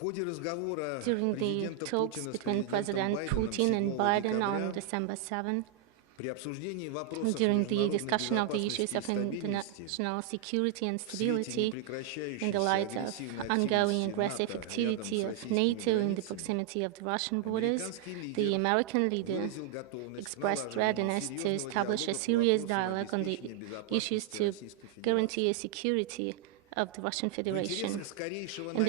During the talks between President Putin and Biden on December 7, during the discussion of the issues of international security and stability in the light of ongoing aggressive activity of NATO in the proximity of the Russian borders, the American leader expressed readiness to establish a serious dialogue on the issues to guarantee security of the Russian Federation, and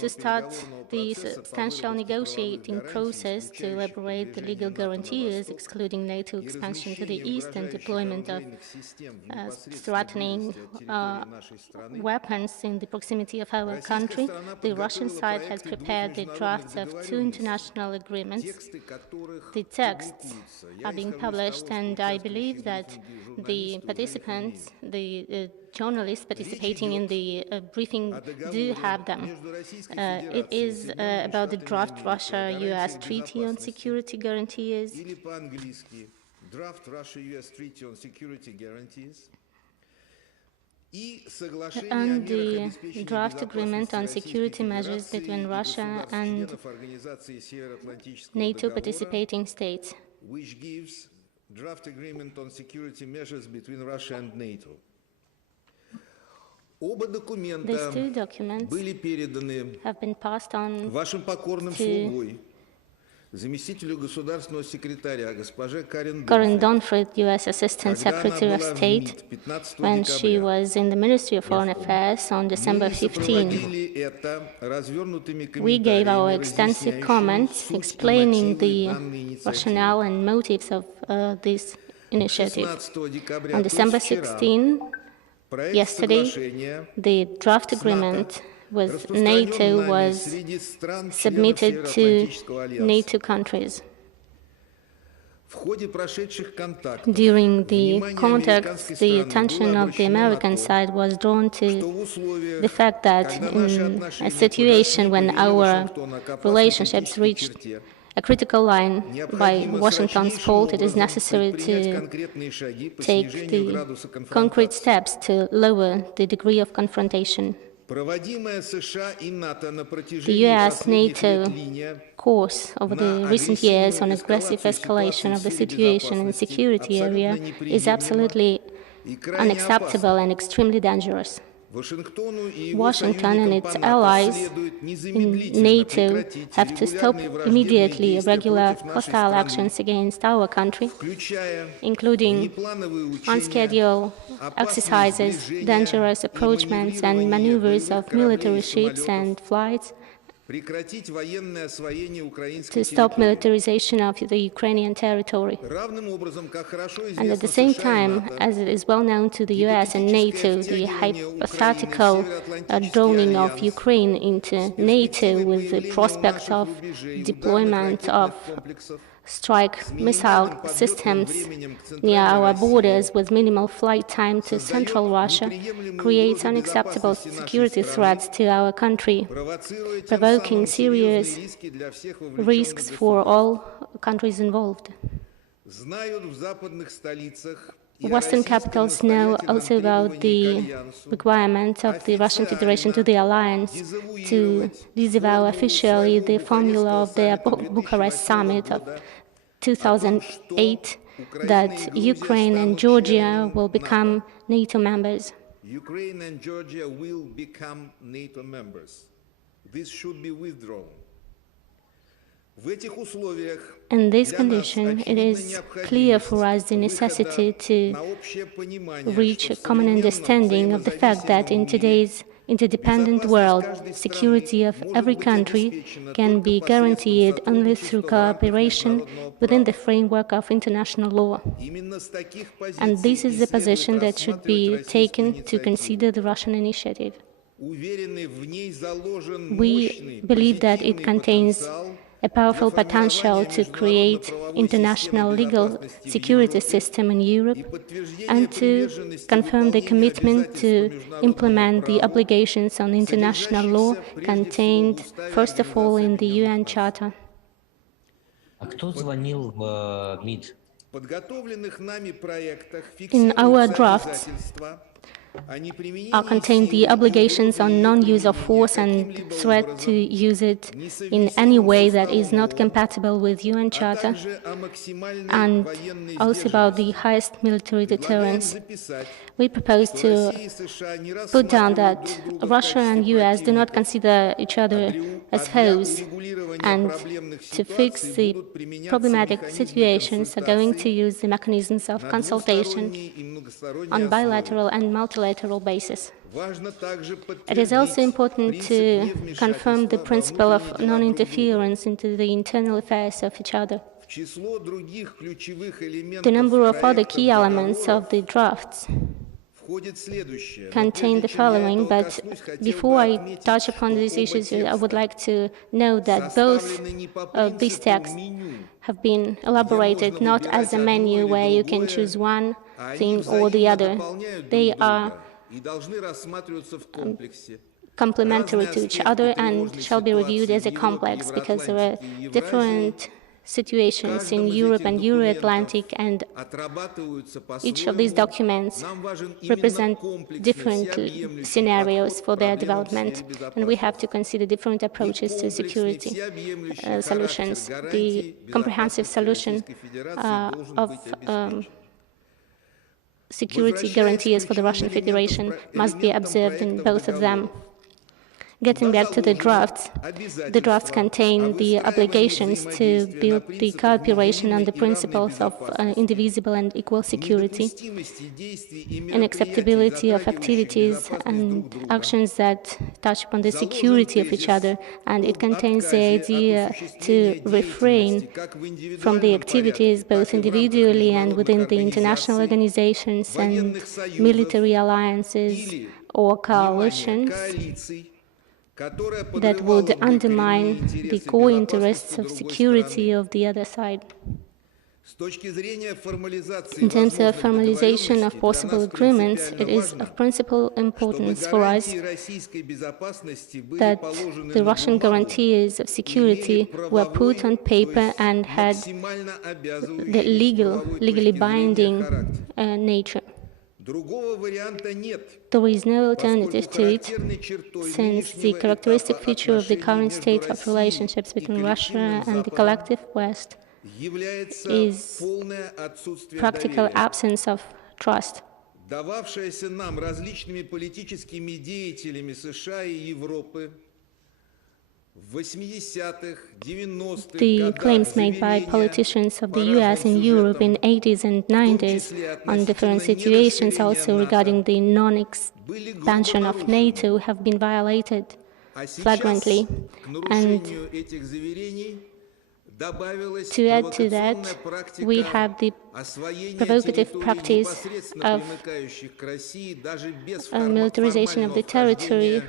to start the substantial negotiating process to elaborate the legal guarantees, excluding NATO expansion to the east and deployment of threatening weapons in the proximity of our country. The Russian side has prepared the drafts of 2 international agreements. The texts are being published, and I believe that the participants, the journalists participating in the briefing do have them. It is about the draft Russia-US Treaty on Security Guarantees, and the draft agreement on security measures between Russia and NATO participating states. Which gives draft agreement on security measures between Russia and NATO. These 2 documents have been passed on to Karen Donfred, U.S. Assistant Secretary of State, when she was in the Ministry of Foreign Affairs on December 15. We gave our extensive comments explaining the rationale and motives of this initiative. On December 16, yesterday, the draft agreement with NATO was submitted to NATO countries. During the contacts, the attention of the American side was drawn to the fact that in a situation when our relationships reached a critical line by Washington's fault, it is necessary to take the concrete steps to lower the degree of confrontation. The US-NATO course over the recent years on aggressive escalation of the situation in the security area is absolutely unacceptable and extremely dangerous. Washington and its allies in NATO have to stop immediately regular hostile actions against our country, including unscheduled exercises, dangerous approachments and maneuvers of military ships and flights, to stop militarization of the Ukrainian territory. And at the same time, as it is well known to the US and NATO, the hypothetical drawing of Ukraine into NATO with the prospect of deployment of strike missile systems near our borders with minimal flight time to central Russia creates unacceptable security threats to our country, provoking serious risks for all countries involved. Western capitals know also about the requirement of the Russian Federation to the alliance to disavow officially the formula of the Bucharest summit of 2008 that Ukraine and Georgia will become NATO members. Ukraine and Georgia will become NATO members. This should be withdrawn. In this condition, it is clear for us the necessity to reach a common understanding of the fact that in today's interdependent world, security of every country can be guaranteed only through cooperation within the framework of international law. And this is the position that should be taken to consider the Russian initiative. We believe that it contains a powerful potential to create international legal security system in Europe and to confirm the commitment to implement the obligations on international law contained, first of all, in the UN Charter. In our drafts, contain the obligations on non-use of force and threat to use it in any way that is not compatible with UN Charter, and also about the highest military deterrence. We propose to put down that Russia and US do not consider each other as foes, and to fix the problematic situations are going to use the mechanisms of consultation on bilateral and multilateral basis. It is also important to confirm the principle of non-interference into the internal affairs of each other. The number of other key elements of the drafts contain the following, but before I touch upon these issues, I would like to note that both of these texts have been elaborated not as a menu where you can choose one thing or the other. They are complementary to each other and shall be reviewed as a complex, because there are different situations in Europe and Euro-Atlantic, and each of these documents represent different scenarios for their development, and we have to consider different approaches to security solutions. The comprehensive solution of security guarantees for the Russian Federation must be observed in both of them. Getting back to the drafts contain the obligations to build the cooperation on the principles of indivisible and equal security, and acceptability of activities and actions that touch upon the security of each other, and it contains the idea to refrain from the activities both individually and within the international organizations and military alliances or coalitions that would undermine the core interests of security of the other side. In terms of formalization of possible agreements, it is of principal importance for us that the Russian guarantees of security were put on paper and had the legally binding nature. There is no alternative to it, since the characteristic feature of the current state of relationships between Russia and the collective West is practical absence of trust. The claims made by politicians of the US and Europe in 80s and 90s on different situations, also regarding the non-expansion of NATO, have been violated flagrantly. And to add to that, we have the provocative practice of militarization of the territory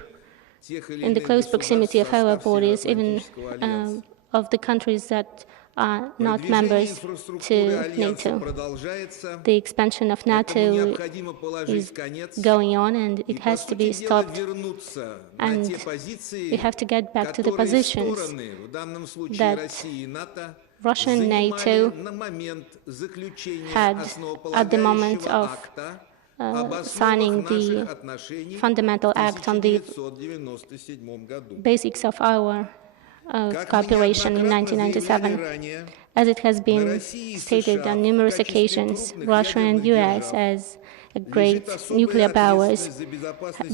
in the close proximity of our borders, even of the countries that are not members to NATO. The expansion of NATO is going on, and it has to be stopped. And we have to get back to the positions that Russia and NATO had at the moment of signing the fundamental act on the basics of our cooperation in 1997. As it has been stated on numerous occasions, Russia and US, as great nuclear powers,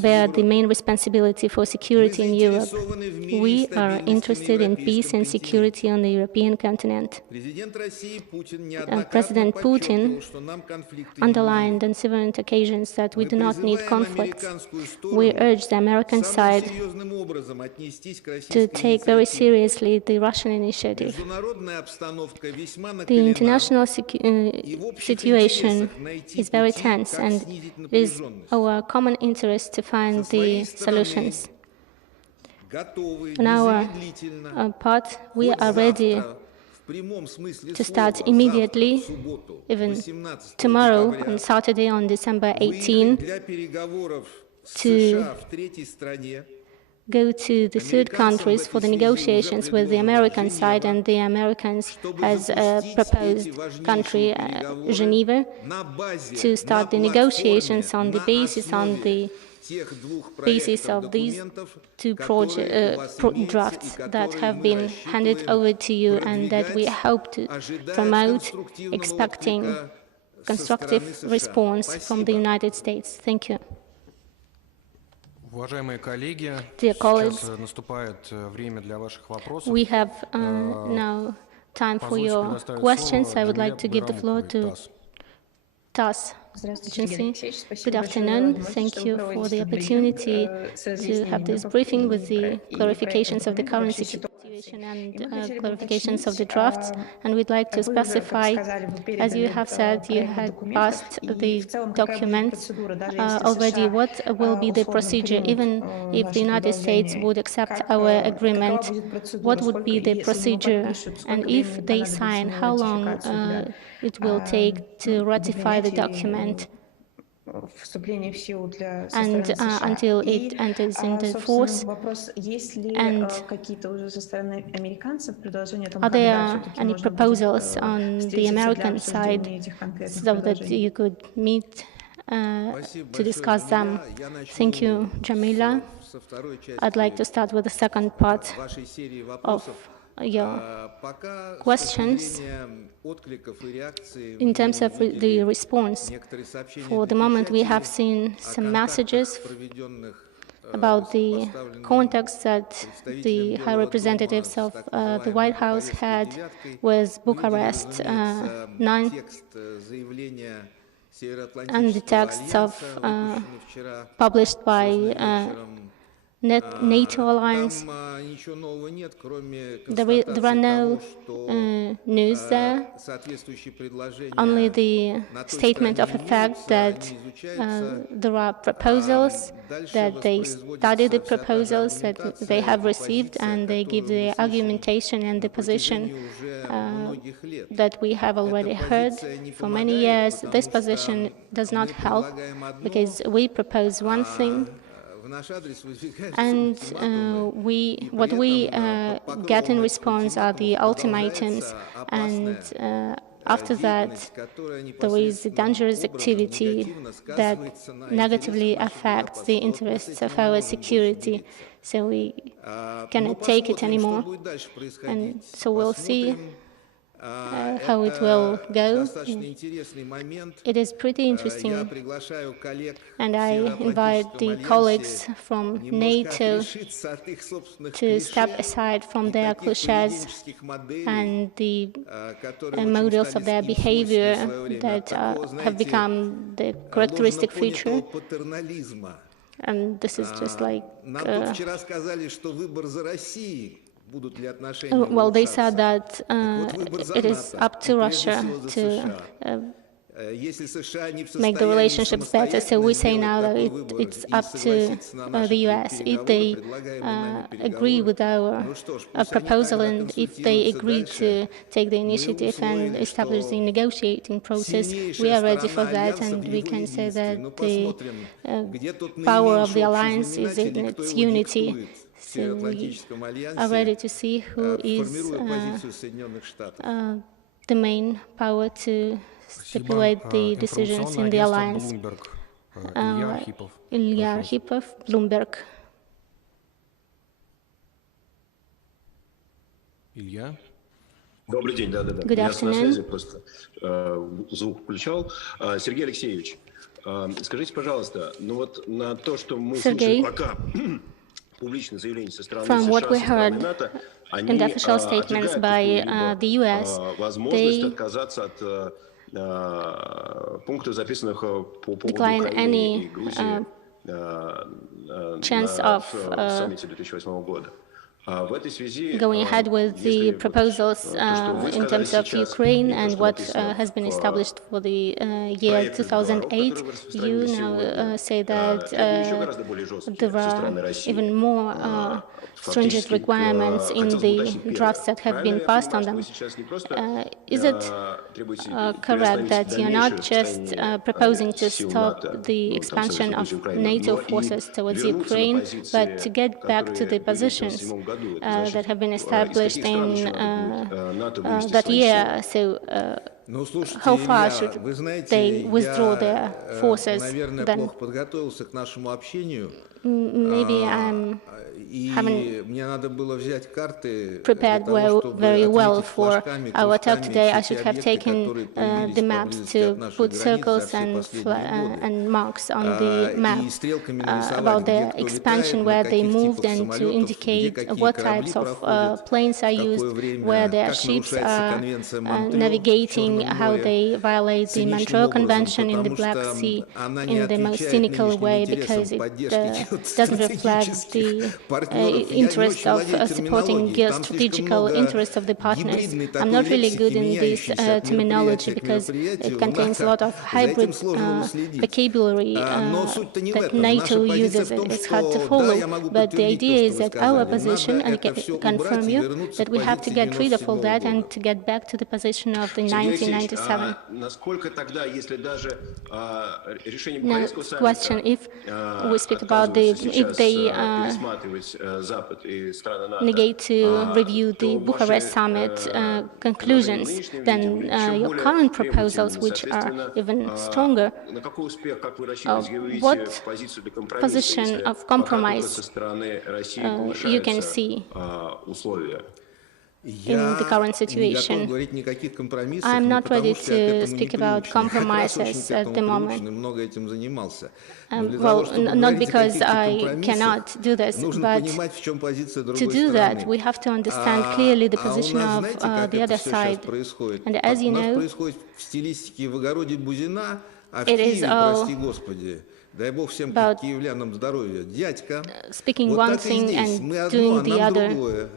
bear the main responsibility for security in Europe. We are interested in peace and security on the European continent. President Putin underlined on several occasions that we do not need conflicts. We urge the American side to take very seriously the Russian initiative. The international situation is very tense, and it is our common interest to find the solutions. On our part, we are ready to start immediately, even tomorrow, on Saturday, on December 18, to go to the third countries for the negotiations with the American side, and the Americans has proposed country, Geneva, to start the negotiations on the basis of these two drafts that have been handed over to you and that we hope to promote, expecting constructive response from the United States. Thank you. Dear colleagues, we have now time for your questions. I would like to give the floor to TASS agency. Good afternoon. Thank you for the opportunity to have this briefing with the clarifications of the current situation and clarifications of the drafts. And we'd like to specify, as you have said, you had passed the documents already. What will be the procedure, even if the United States would accept our agreement? What would be the procedure? And if they sign, how long it will take to ratify the document and until it enters into force? And are there any proposals on the American side so that you could meet to discuss them? Thank you, Jamila. I'd like to start with the second part of your questions. In terms of the response, for the moment we have seen some messages about the contacts that the high representatives of the White House had with Bucharest 9, and the texts of published by NATO alliance. There are no news there, only the statement of the fact that there are proposals, that they study the proposals that they have received, and they give the argumentation and the position that we have already heard for many years. This position does not help, because we propose one thing, and what we get in response are the ultimatums, and after that there is a dangerous activity that negatively affects the interests of our security, so we cannot take it anymore. And so we'll see how it will go. It is pretty interesting, and I invite the colleagues from NATO to step aside from their cliches and the models of their behavior that have become the characteristic feature. And this is just like well, they said that it is up to Russia to make the relationships better. So we say now that it's up to the US. If they agree with our proposal, and if they agree to take the initiative and establish the negotiating process, we are ready for that, and we can say that the power of the alliance is in its unity. So we are ready to see who is the main power to stipulate the decisions in the alliance. Ilya Arkhipov, Bloomberg. Илья? Добрый день, да-да-да. Good Я на связи, afternoon. просто звук включал. Сергей Алексеевич, скажите, пожалуйста, ну вот на то, что мы Sergey, слышим пока публичные заявления со стороны from what США, we со стороны heard НАТО, in они the official statements by the US, возможность they отказаться от пунктов, записанных по поводу decline Украины any и Грузии chance в of саммите 2008 года. В этой связи, going ahead with the proposals in terms of Ukraine and what has been established for the year 2008, you now say that there are even more stringent requirements in the drafts that have been passed on them. Is it correct that you're not just proposing to stop the expansion of NATO forces towards Ukraine, but to get back to the positions that have been established in that year. So how far should they withdraw their forces наверное, then? плохо подготовился к нашему общению. Maybe I'm И мне надо было взять карты prepared для того, чтобы very well отметить for флажками, our talk кружками today. I все should те have объекты, taken которые появились the maps поблизости от to наших put границ за circles все последние годы. and marks on the map И стрелками нарисовать, about где their кто expansion, летает, where на they каких moved, типах and to самолетов, где indicate какие what корабли types of проходят, planes are в used, какое время, where their как ships нарушается are конвенция Монтрео в navigating, Черном how море they violate the циничным Montreux образом, Convention in the потому Black что Sea она не in the most отвечает cynical нынешним way, интересам because it поддержки doesn't reflect the партнеров. Я не interest очень of владею supporting терминологией, the там слишком strategical много interests of the partners. гибридной I'm такой not really лексики, good in this меняющейся от terminology мероприятия к because мероприятию. it contains a lot of За этим hybrid сложно уследить. vocabulary Но суть-то не в that этом. Наша NATO позиция uses. в том, It's hard to что да, follow, я могу but the подтвердить то, idea что is вы that our сказали. position, Надо and I это can все confirm убрать и you, вернуться that к we have to позиции get rid of all 97 that года. and to get back to the position of the Сергей Алексеевич, 1997. насколько тогда, если даже решение Now, Бухарестского question: саммита if we speak about the, if they пересматривать Запад и страны НАТО, negate to review the то Bucharest summit conclusions, then your current proposals, which are even stronger, на какой успех, как вы рассчитываете, вы видите what позицию для компромисса, position если of пока только compromise со стороны России you can повышаются see условия? in the current Я не готов situation? говорить никаких компромиссов, I'm не not ready потому что я к to этому не speak about приучен. Я как раз очень compromises к at этому the moment. приучен и много этим занимался. Но для Well, того, чтобы not говорить о because каких-то I компромиссах, cannot do this, нужно but понимать, в чем позиция to другой do that, стороны. we have to understand clearly the А у position нас, of знаете, как the это other все сейчас side. происходит? And as you У нас know, происходит в стилистике «в огороде Бузина», а в it is Киеве, all прости Господи, дай Бог всем about киевлянам здоровья. Дядька, speaking вот one так и thing здесь. and Мы одно, doing а the нам other. другое.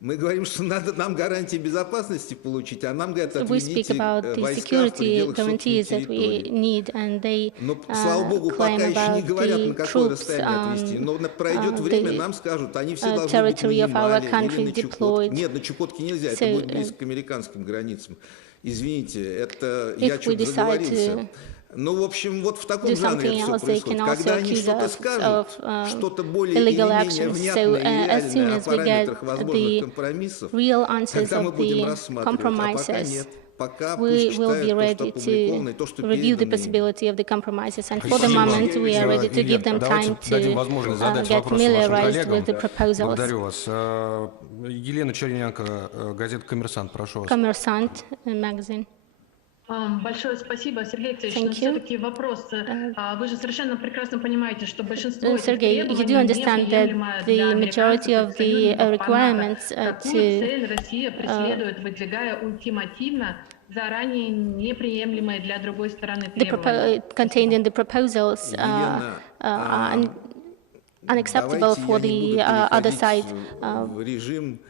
Мы говорим, что надо нам гарантии безопасности получить, а нам говорят, We speak отведите about the войска в security пределах собственной guarantees that we территории. need, and they Но, слава Богу, claim пока еще не about говорят, на the какое troops расстояние отвести. Но пройдет время, нам скажут, они все должны быть на territory of our Ямале или country на Чукотке. deployed. Нет, на Чукотке нельзя, это So, будет близко к американским границам. Извините, это if я we что-то decide заговорился. to Ну, в общем, вот в таком do жанре something это все else, they происходит. can also Когда они accuse что-то us скажут, of что-то более или illegal менее actions. So внятное и as soon реальное о as we get параметрах возможных the компромиссов, real answers тогда мы of будем the рассматривать. А пока compromises, нет. Пока we пусть will be читают то, что ready опубликовано, to и то, что review the передано им. possibility of the compromises. And for the Спасибо. moment, we are ready to give them Давайте time дадим to возможность задать get вопросы вашим familiarized коллегам. with the proposals. Благодарю вас. Елена Черненко, газета «Коммерсант», прошу вас. Коммерсант magazine. Большое спасибо, Сергей Алексеевич. Но Thank you. все-таки вопрос. Вы же совершенно прекрасно понимаете, что большинство этих Sergey, you do требований understand that неприемлемо для the majority американцев of и the союзников по НАТО. requirements Какую to цель Россия преследует, выдвигая ультимативно заранее неприемлемые для другой стороны требования? contained in the proposals are unacceptable for the other side. В режим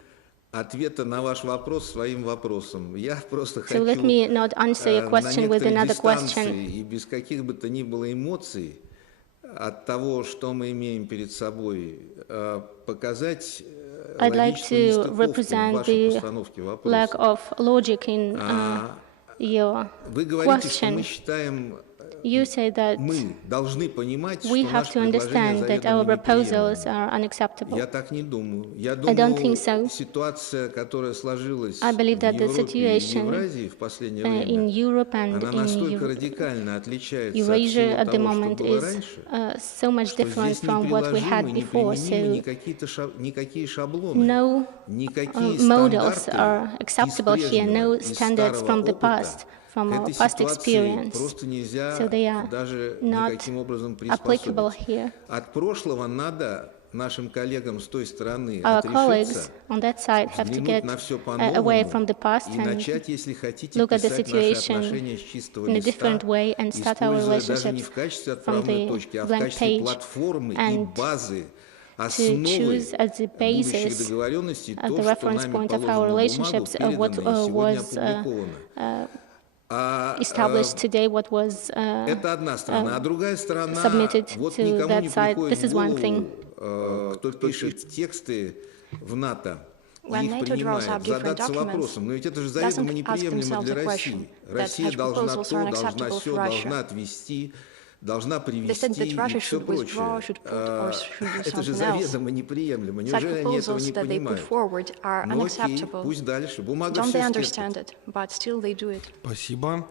ответа на ваш вопрос своим вопросом. Я просто So let хочу me not answer your на question with некоторой another дистанции question. и без каких бы то ни было эмоций от того, что мы имеем перед собой, показать I'd like логическую to нестыковку в represent вашей the постановке lack вопроса. of logic in your Вы говорите, что мы question. считаем, You say that мы должны понимать, we что have наши to understand предложения that our заведомо proposals неприемлемы. are unacceptable. Я так не думаю. Я I don't think думаю, so. ситуация, которая сложилась I believe в that the Европе и в situation Евразии в последнее in время, Europe and она in настолько радикально отличается от Eurasia всего at the того, что moment было is раньше, so much что different здесь from what we had неприложимы, before. неприменимы So никакие шаблоны, no никакие models стандарты are из acceptable here, прежнего, no из standards старого from the опыта. past, from К our этой past ситуации experience. просто нельзя So they are даже not никаким образом applicable приспособить. here. От прошлого надо нашим коллегам с той стороны Our отрешиться, colleagues on that side have to взглянуть get на все away from по-новому the past и and начать, если хотите, look at the писать наши situation отношения с чистого in a листа, different way and start our используя даже не relationships в качестве from отправной the точки, а в blank качестве page платформы и and базы, to основы choose as the будущих basis, договоренностей as то, the что reference нами point of положено our на бумагу, relationships, what передано и сегодня was опубликовано. established today, what was Это одна сторона, а другая сторона, submitted вот to никому that не side. приходит This is в one голову, thing. кто пишет тексты в НАТО, и их принимает, задаться вопросом, но ведь это же заведомо неприемлемо для России. Россия должна то, должна сё, должна отвести, должна привести и все прочее. Это же заведомо неприемлемо. Неужели они этого не понимают? Ну окей, пусть дальше. Бумага все стерпит. Спасибо.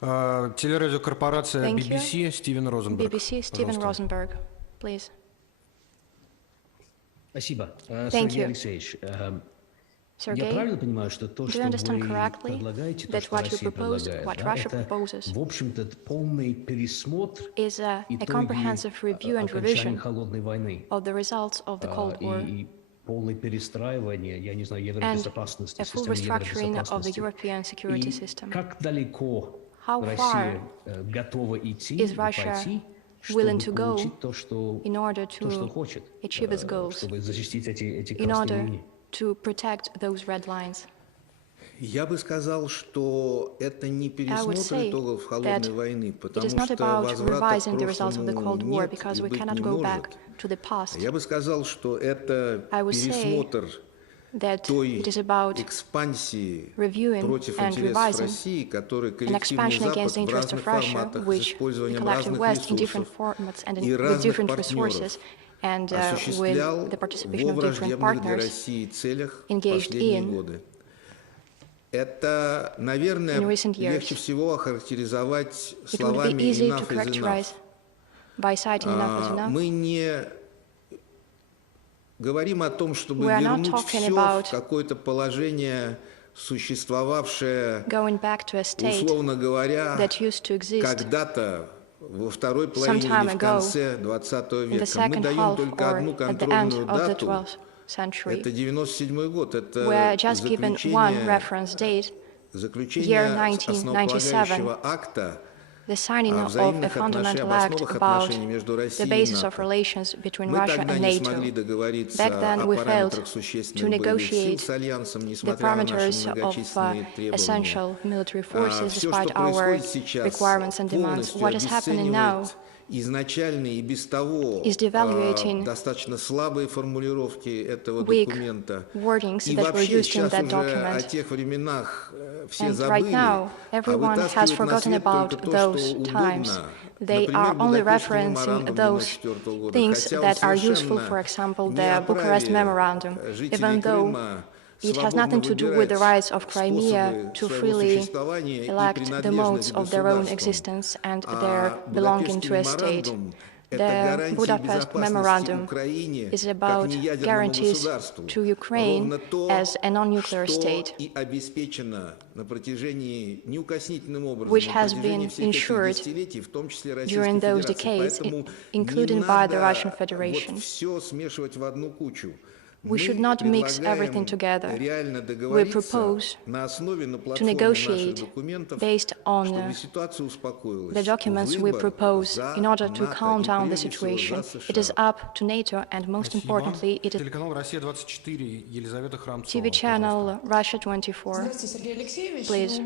Телерадиокорпорация BBC, Стивен Розенберг. BBC, Стивен Розенберг, please. Спасибо. Сергей Алексеевич, я правильно понимаю, что то, что вы предлагаете, то, что Россия предлагает, это, в общем-то, полный пересмотр итоги окончания холодной войны и полное перестраивание, я не знаю, ядерной системы ядерной безопасности. И как далеко Россия готова идти и пойти, чтобы получить то, что хочет, чтобы защитить эти красные линии? To protect those red lines. Я бы сказал, что это не пересмотр итогов холодной войны, потому что возврата к прошлому нет и быть не может. Я бы сказал, что это пересмотр той экспансии против интересов России, который коллективный Запад в разных форматах с использованием разных ресурсов и разных партнеров осуществлял во враждебных для России целях в последние годы. Это, наверное, легче всего охарактеризовать словами enough is enough. Мы не говорим о том, чтобы вернуть все в какое-то положение, существовавшее, условно говоря, когда-то во второй половине или в конце 20 века. Мы даем только одну контрольную дату. Это 1997 год. Это заключение основополагающего акта the signing of a fundamental act about the basis of relations between Russia and NATO. Back then, we failed to negotiate the parameters of essential military forces despite our requirements and demands. What is happening now изначальные и без того достаточно слабые формулировки этого документа. И вообще сейчас уже о тех временах все забыли, а вытаскивают на свет только то, что удобно. They are only referencing those things that are useful, for example, the Bucharest Memorandum, even though it has nothing to do with the rights of Crimea to freely elect the modes of their own existence and their belonging to a state. The Budapest Memorandum is about guarantees to Ukraine as a non-nuclear state, which has been ensured during those decades, including by the Russian Federation. We should not mix everything together. We propose to negotiate based on the documents we propose in order to calm down the situation. It is up to NATO, and most importantly, it is TV channel Russia 24. Please.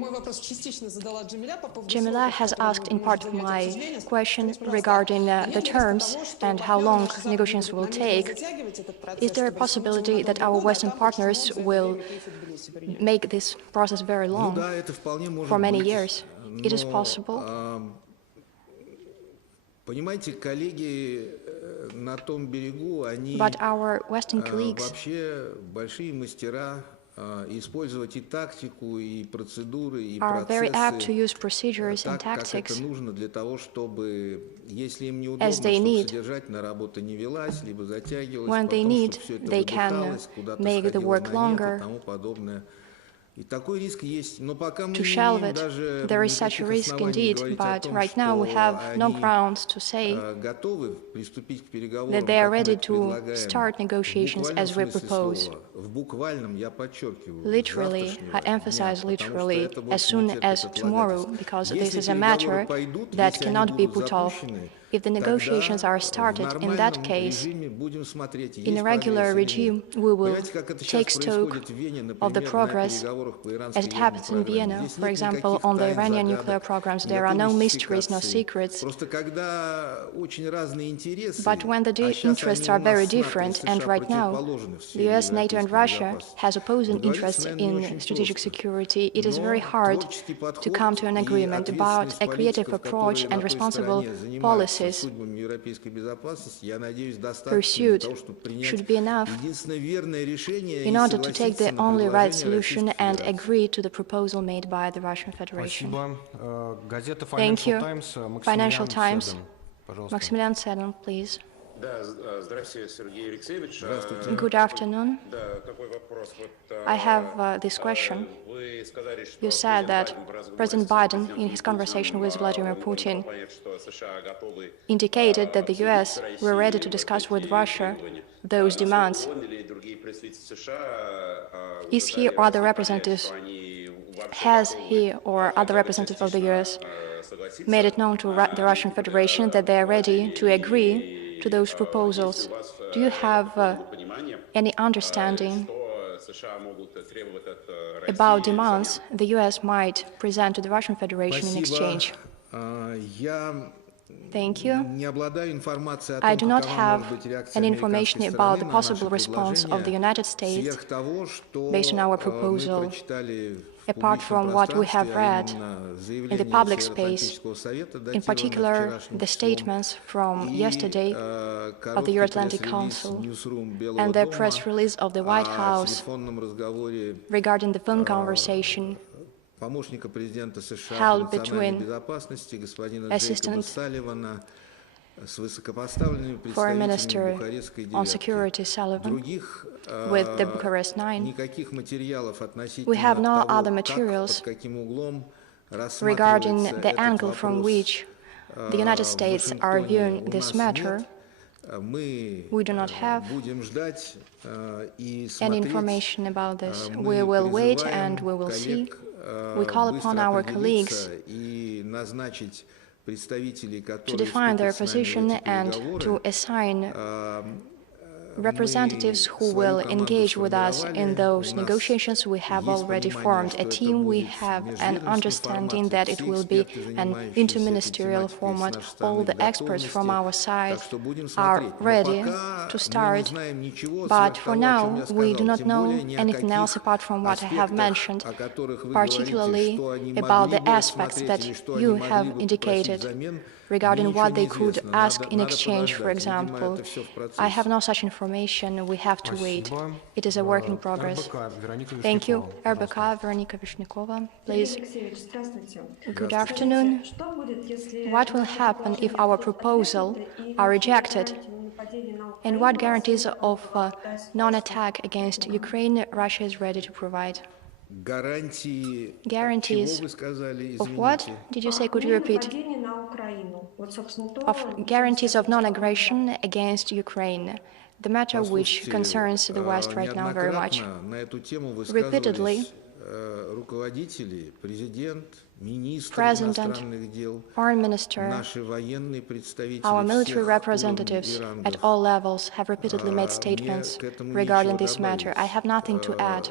Jamila has asked in part my question regarding the terms and how long negotiations will take. Is there a possibility that our Western partners will make this process very long, for many years? It is possible. But our Western colleagues are very apt to use procedures and tactics as they need. When they need, they can make the work longer. To shelve it, there is such a risk indeed, but right now we have no grounds to say that they are ready to start negotiations as we propose. Literally, I emphasize literally, as soon as tomorrow, because this is a matter that cannot be put off. If the negotiations are started, in that case, in a regular regime, we will take stock of the progress, as it happens in Vienna. For example, on the Iranian nuclear programs, there are no mysteries, no secrets. But when the interests are very different, and right now, the US, NATO, and Russia has opposing interests in strategic security, it is very hard to come to an agreement about a creative approach and responsible policies pursued should be enough in order to take the only right solution and agree to the proposal made by the Russian Federation. Thank you. Financial Times, Maximilian Sedon, please. Good afternoon. I have this question. You said that President Biden, in his conversation with Vladimir Putin, indicated that the US were ready to discuss with Russia those demands. Is he or other representatives, has he or other representatives of the US made it known to the Russian Federation that they are ready to agree to those proposals? Do you have any understanding about demands the US might present to the Russian Federation in exchange? Thank you. I do not have any information about the possible response of the United States based on our proposal, apart from what we have read in the public space, in particular the statements from yesterday of the Euro-Atlantic Council and the press release of the White House regarding the phone conversation held between Assistant Foreign Minister on Security Sullivan with the Bucharest 9. We have no other materials regarding the angle from which the United States are viewing this matter. We do not have any information about this. We will wait and we will see. We call upon our colleagues to define their position and to assign representatives who will engage with us in those negotiations. We have already formed a team. We have an understanding that it will be an interministerial format. All the experts from our side are ready to start. But for now, we do not know anything else apart from what I have mentioned, particularly about the aspects that you have indicated regarding what they could ask in exchange, for example. I have no such information. We have to wait. It is a work in progress. Thank you. RBK, Veronika Vishnikova, please. Good afternoon. What will happen if our proposals are rejected? And what guarantees of non-attack against Ukraine Russia is ready to provide? Guarantees of what? Did you say, could you repeat? Of guarantees of non-aggression against Ukraine, the matter which concerns the West right now very much. Repeatedly, President, Foreign Minister, our military representatives at all levels have repeatedly made statements regarding this matter. I have nothing to add.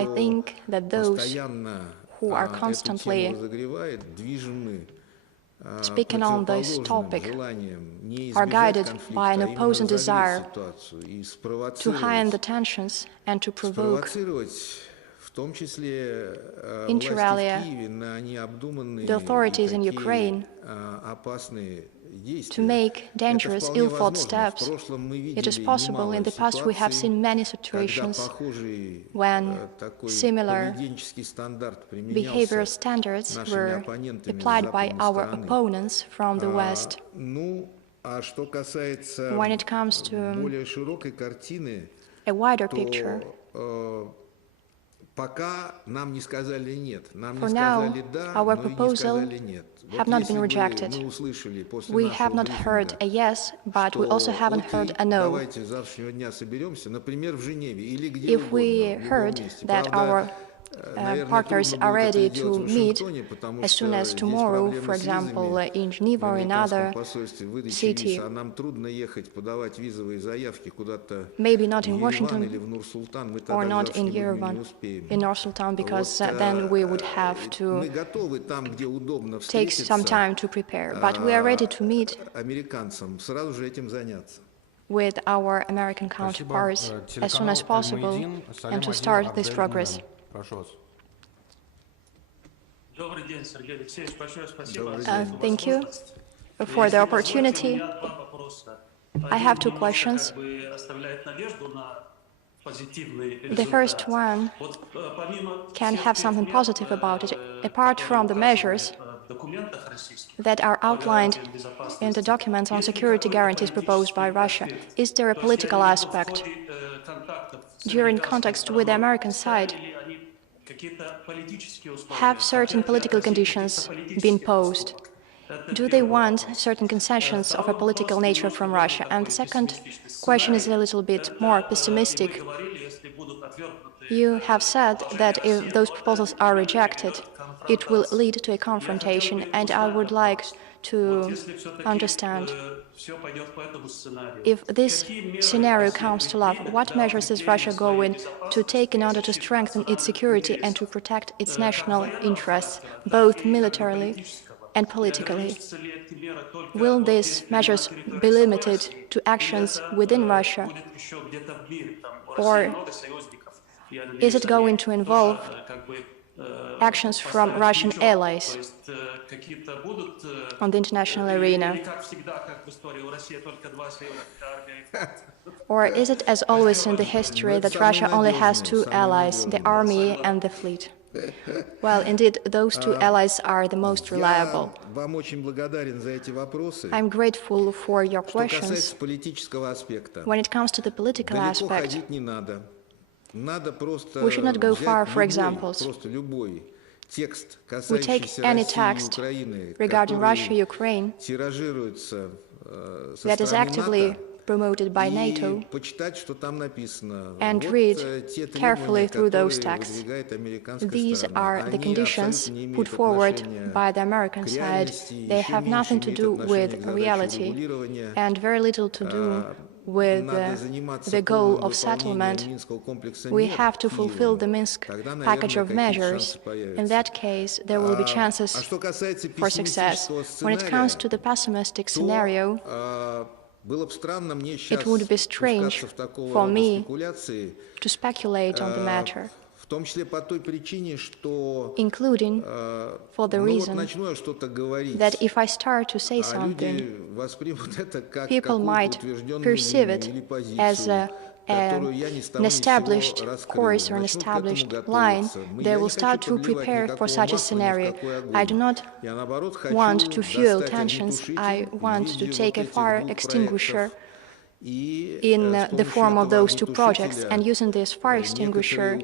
I think that those who are constantly speaking on this topic are guided by an opposing desire to heighten the tensions and to provoke, inter alia, the authorities in Ukraine to make dangerous, ill-thought steps. It is possible. In the past, we have seen many situations when similar behavioral standards were applied by our opponents from the West. When it comes to a wider picture, for now, our proposals have not been rejected. We have not heard a yes, but we also haven't heard a no. If we heard that our partners are ready to meet as soon as tomorrow, for example, in Geneva or in other city. Maybe not in Washington or not in Yerevan, in Nur-Sultan, because then we would have to take some time to prepare. But we are ready to meet with our American counterparts as soon as possible and to start this progress. Thank you for the opportunity. I have two questions. The first one can have something positive about it. Apart from the measures that are outlined in the documents on security guarantees proposed by Russia, is there a political aspect? During contacts with the American side, have certain political conditions been posed? Do they want certain concessions of a political nature from Russia? And the second question is a little bit more pessimistic. You have said that if those proposals are rejected, it will lead to a confrontation, and I would like to understand, if this scenario comes to life, what measures is Russia going to take in order to strengthen its security and to protect its national interests, both militarily and politically? Will these measures be limited to actions within Russia, or is it going to involve actions from Russian allies on the international arena? Or is it, as always in the history, that Russia only has two allies, the army and the fleet? Well, indeed, those two allies are the most reliable. I'm grateful for your questions. When it comes to the political aspect, we should not go far for examples. We take any text regarding Russia, Ukraine, that is actively promoted by NATO, and read carefully through those texts. These are the conditions put forward by the American side. They have nothing to do with reality and very little to do with the goal of settlement. We have to fulfill the Minsk package of measures. In that case, there will be chances for success. When it comes to the pessimistic scenario, it would be strange for me to speculate on the matter, including for the reason that if I start to say something, people might perceive it as an established course or an established line. They will start to prepare for such a scenario. I do not want to fuel tensions. I want to take a fire extinguisher in the form of those two projects, and using this fire extinguisher,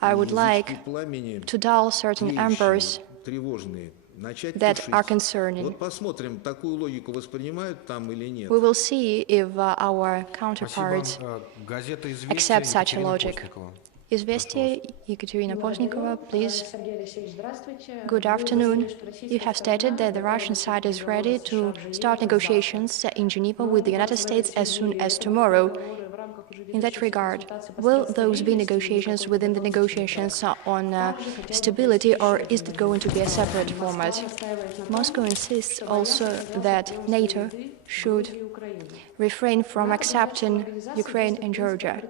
I would like to dull certain embers that are concerning. We will see if our counterparts accept such a logic. Известия, Ekaterina Postnikova, please. Good afternoon. You have stated that the Russian side is ready to start negotiations in Geneva with the United States as soon as tomorrow. In that regard, will those be negotiations within the negotiations on stability, or is it going to be a separate format? Moscow insists also that NATO should refrain from accepting Ukraine and Georgia.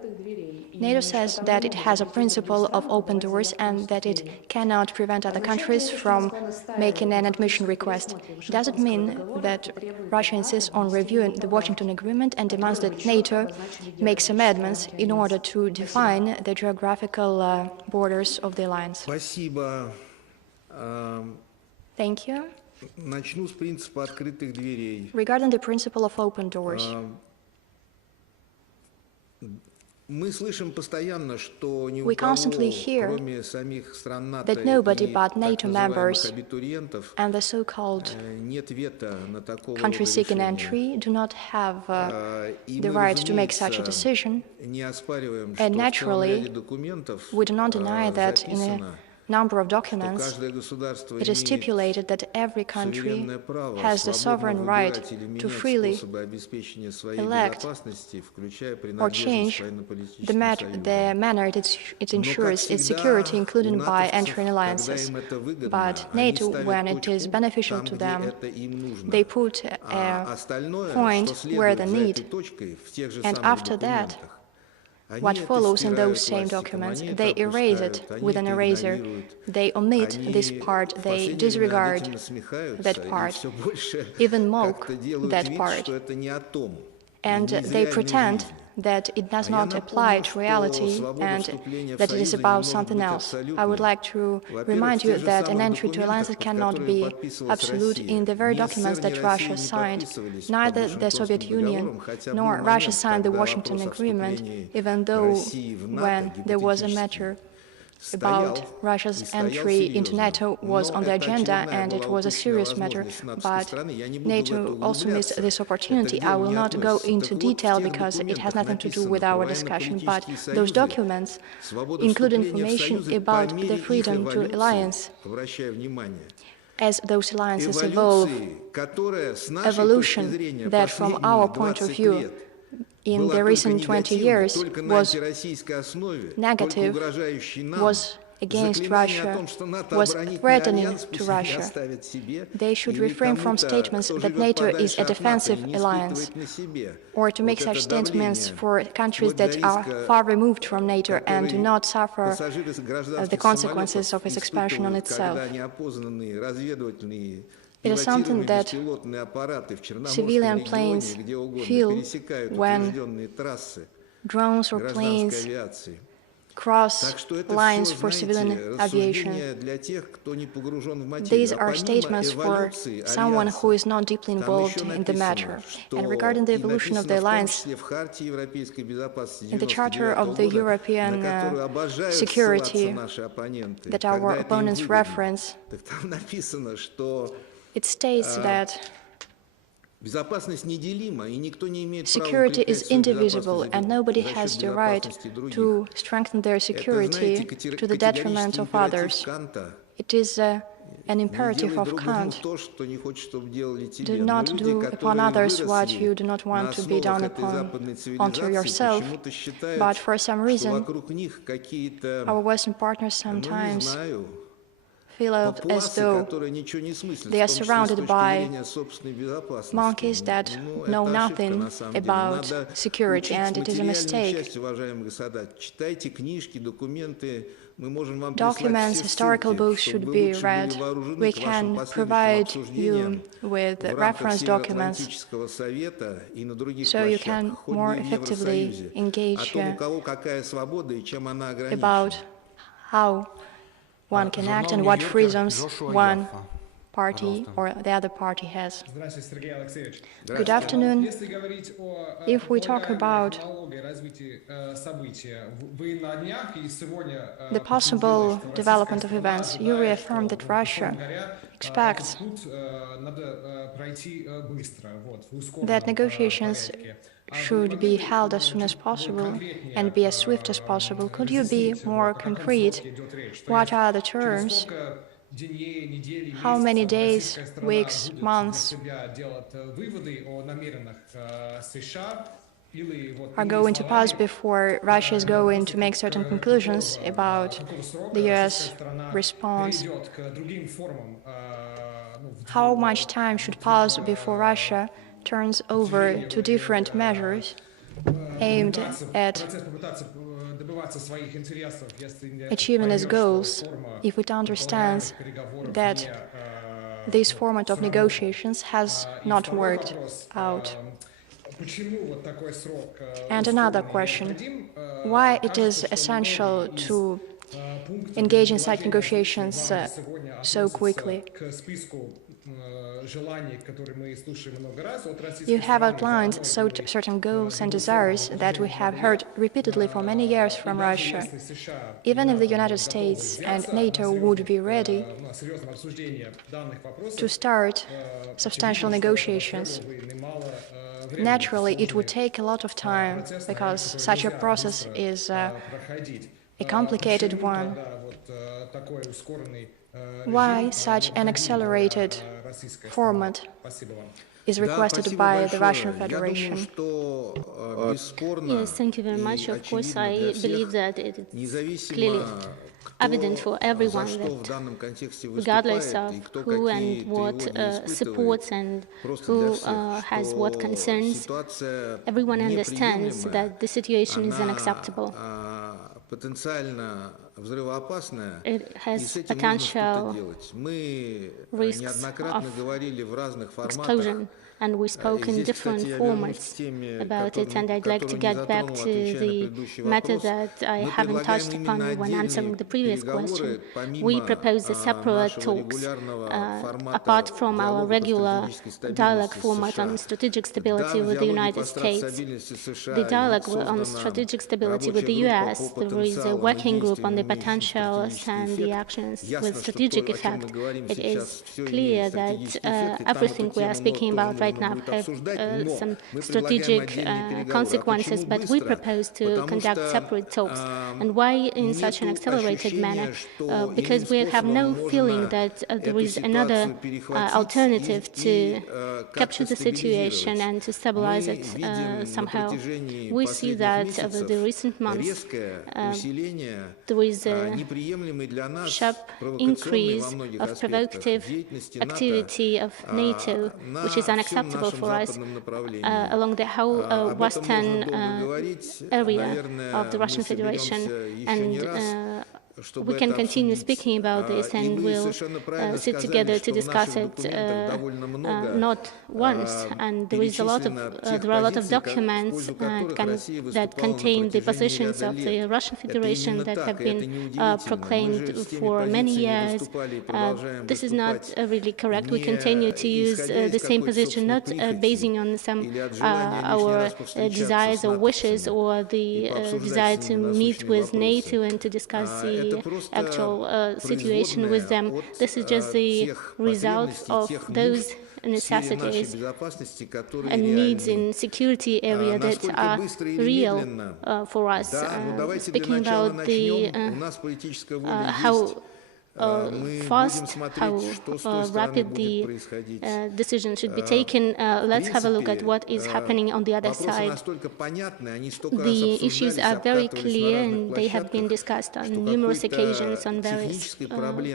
NATO says that it has a principle of open doors and that it cannot prevent other countries from making an admission request. Does it mean that Russia insists on reviewing the Washington Agreement and demands that NATO makes amendments in order to define the geographical borders of the alliance? Thank you. Regarding the principle of open doors, We constantly hear that nobody but NATO members and the so-called countries seeking entry do not have the right to make such a decision. And naturally, we do not deny that in a number of documents, it is stipulated that every country has the sovereign right to freely elect or change the manner it ensures its security, including by entering alliances. But NATO, when it is beneficial to them, they put a point where they need, and after that, what follows in those same documents, they erase it with an eraser. They omit this part, they disregard that part, even mock that part. And they pretend that it does not apply to reality and that it is about something else. I would like to remind you that an entry to alliances cannot be absolute. In the very documents that Russia signed, neither the Soviet Union nor Russia signed the Washington Agreement, even though when there was a matter about Russia's entry into NATO was on the agenda, and it was a serious matter, but NATO also missed this opportunity. I will not go into detail because it has nothing to do with our discussion, but those documents include information about the freedom to alliance. As those alliances evolve, evolution that from our point of view in the recent 20 years was negative, was against Russia, was threatening to Russia. They should refrain from statements that NATO is a defensive alliance, or to make such statements for countries that are far removed from NATO and do not suffer the consequences of its expansion on itself. It is something that civilian planes feel when drones or planes cross lines for civilian aviation. These are statements for someone who is not deeply involved in the matter. And regarding the evolution of the alliance, in the Charter of the European Security that our opponents reference, it states that security is indivisible and nobody has the right to strengthen their security to the detriment of others. It is an imperative of Kant. Do not do upon others what you do not want to be done onto yourself, but for some reason, our Western partners sometimes feel as though they are surrounded by monkeys that know nothing about security, and it is a mistake. Documents, historical books should be read. We can provide you with reference documents so you can more effectively engage about how one can act and what freedoms one party or the other party has. Good afternoon. If we talk about the possible development of events, you reaffirmed that Russia expects that negotiations should be held as soon as possible and be as swift as possible. Could you be more concrete? What are the terms? How many days, weeks, months are going to pass before Russia is going to make certain conclusions about the US response? How much time should pass before Russia turns over to different measures aimed at achieving its goals, if it understands that this format of negotiations has not worked out? And another question, why it is essential to engage in such negotiations so quickly? You have outlined certain goals and desires that we have heard repeatedly for many years from Russia. Even if the United States and NATO would be ready to start substantial negotiations, naturally it would take a lot of time because such a process is a complicated one. Why such an accelerated format is requested by the Russian Federation? Yes, thank you very much. Of course, I believe that it's clearly evident for everyone that regardless of who and what supports and who has what concerns, everyone understands that the situation is unacceptable. It has potential risks of explosion, and we spoke in different formats about it, and I'd like to get back to the matter that I haven't touched upon when answering the previous question. We propose a separate talks apart from our regular dialogue format on strategic stability with the United States. The dialogue on strategic stability with the US, there is a working group on the potentials and the actions with strategic effect. It is clear that everything we are speaking about right now have some strategic consequences, but we propose to conduct separate talks. And why in such an accelerated manner? Because we have no feeling that there is another alternative to capture the situation and to stabilize it somehow. We see that over the recent months there is a sharp increase of provocative activity of NATO, which is unacceptable for us along the whole western area of the Russian Federation. And we can continue speaking about this, and we'll sit together to discuss it not once. And there are a lot of documents that contain the positions of the Russian Federation that have been proclaimed for many years. This is not really correct. We continue to use the same position, not basing on some our desires or wishes or the desire to meet with NATO and to discuss the actual situation with them. This is just the result of those necessities and needs in security area that are real for us. Speaking about the how fast, how rapid the decision should be taken, let's have a look at what is happening on the other side. The issues are very clear and they have been discussed on numerous occasions on various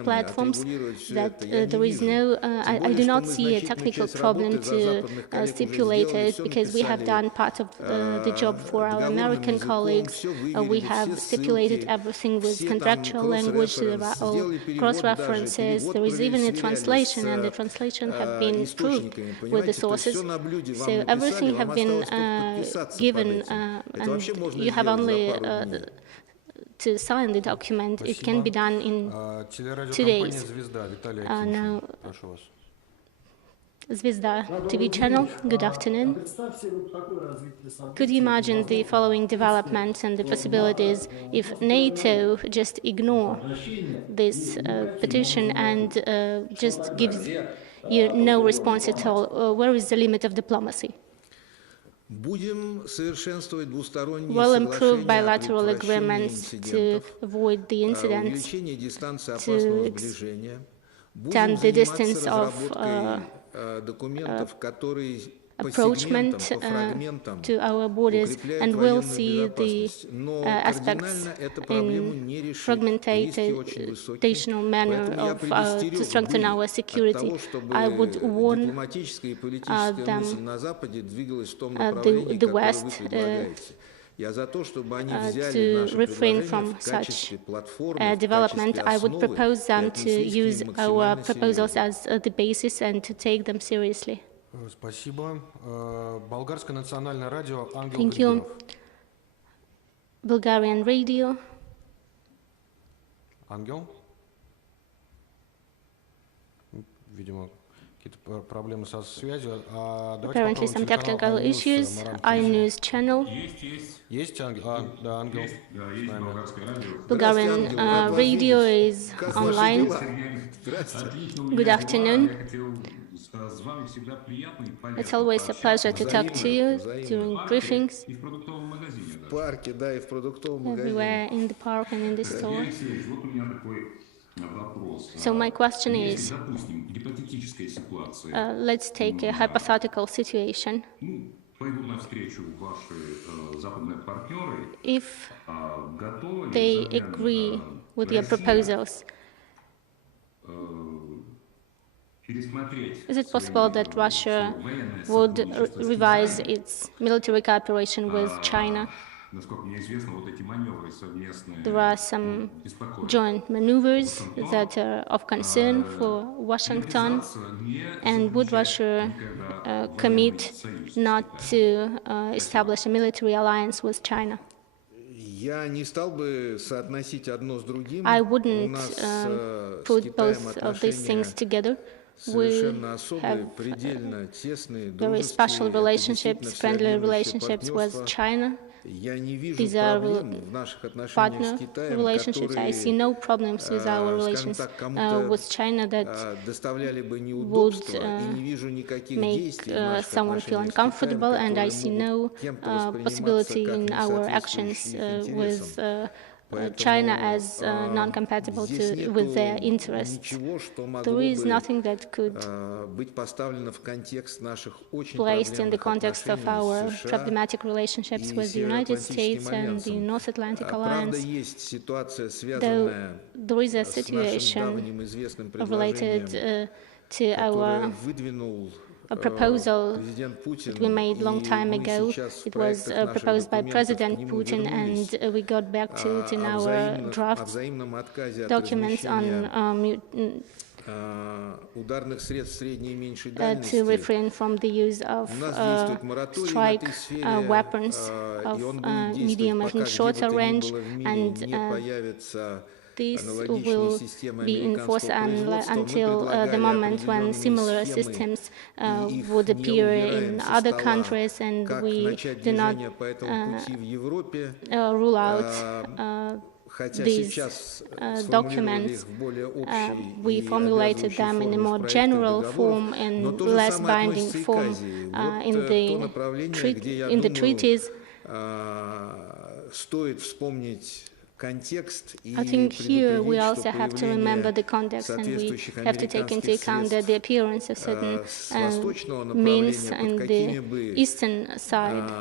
platforms, that there is no, I do not see a technical problem to stipulate it, because we have done part of the job for our American colleagues. We have stipulated everything with contractual language. There are all cross-references. There is even a translation, and the translation have been proved with the sources. So everything have been given, and you have only to sign the document. It can be done in 2 days. Now, Zvezda TV channel, good afternoon. Could you imagine the following developments and the possibilities if NATO just ignore this petition and just gives you no response at all? Where is the limit of diplomacy? We'll improve bilateral agreements to avoid the incidents, to extend the distance of approachment to our borders, and we'll see the aspects in fragmentational manner of to strengthen our security. I would warn them, the West, to refrain from such development. I would propose them to use our proposals as the basis and to take them seriously. Thank you. Bulgarian radio. какие-то проблемы со связью. Давайте Apparently some technical issues. iNews channel. Есть, да, Ангел с нами. Bulgarian radio is online. Good afternoon. It's always a pleasure to talk to you during briefings. Everywhere in the park and in the store. So my question is, let's take a hypothetical situation. If they agree with your proposals, is it possible that Russia would revise its military cooperation with China? There are some joint maneuvers that are of concern for Washington, and would Russia commit not to establish a military alliance with China? I wouldn't put both of these things together. We have very special relationships, friendly relationships with China. These are partner relationships. I see no problems with our relations with China that would make someone feel uncomfortable, and I see no possibility in our actions with China as non-compatible with their interests. There is nothing that could be placed in the context of our problematic relationships with the United States and the North Atlantic Alliance. Though there is a situation related to our a proposal that we made a long time ago. It was proposed by President Putin, and we got back to it in our draft documents on to refrain from the use of strike weapons of medium and shorter range, and this will be in force until the moment when similar systems would appear in other countries, and we do not rule out these documents. We formulated them in a more general form and less binding form in the treaties. I think here we also have to remember the context, and we have to take into account that the appearance of certain means in the eastern side,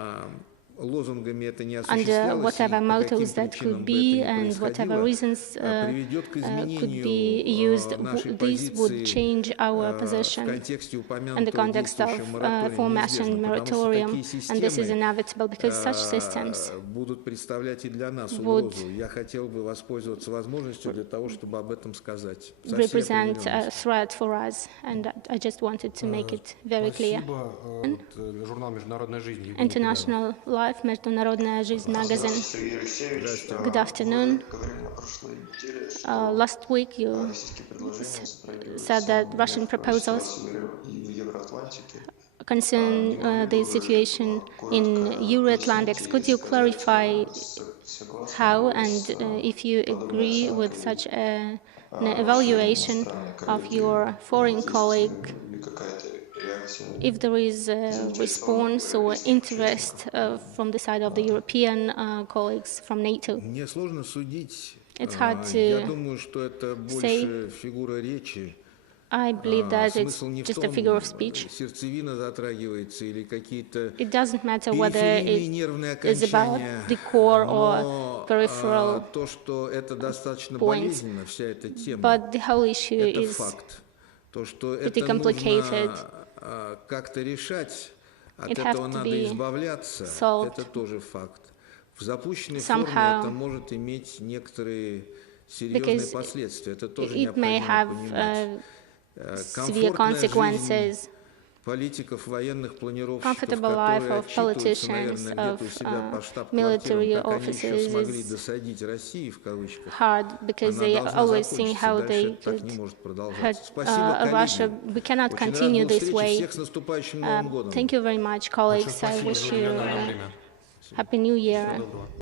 under whatever motives that could be and whatever reasons could be used, this would change our position in the context of aforementioned moratorium, and this is inevitable because such systems would represent a threat for us, and I just wanted to make it very clear. International Life, Международная жизнь magazine. Good afternoon. Last week you said that Russian proposals concern the situation in Euro-Atlantics. Could you clarify how, and if you agree with such an evaluation of your foreign colleague, if there is a response or interest from the side of the European colleagues from NATO? It's hard to say. I believe that it's just a figure of speech. It doesn't matter whether it is about the core or peripheral points, but the whole issue is pretty complicated. It has to be solved somehow, because it may have severe consequences comfortable life of politicians, of military officers is hard because they are always seeing how they could hurt Russia. We cannot continue this way. Thank you very much, colleagues. I wish you a Happy New Year.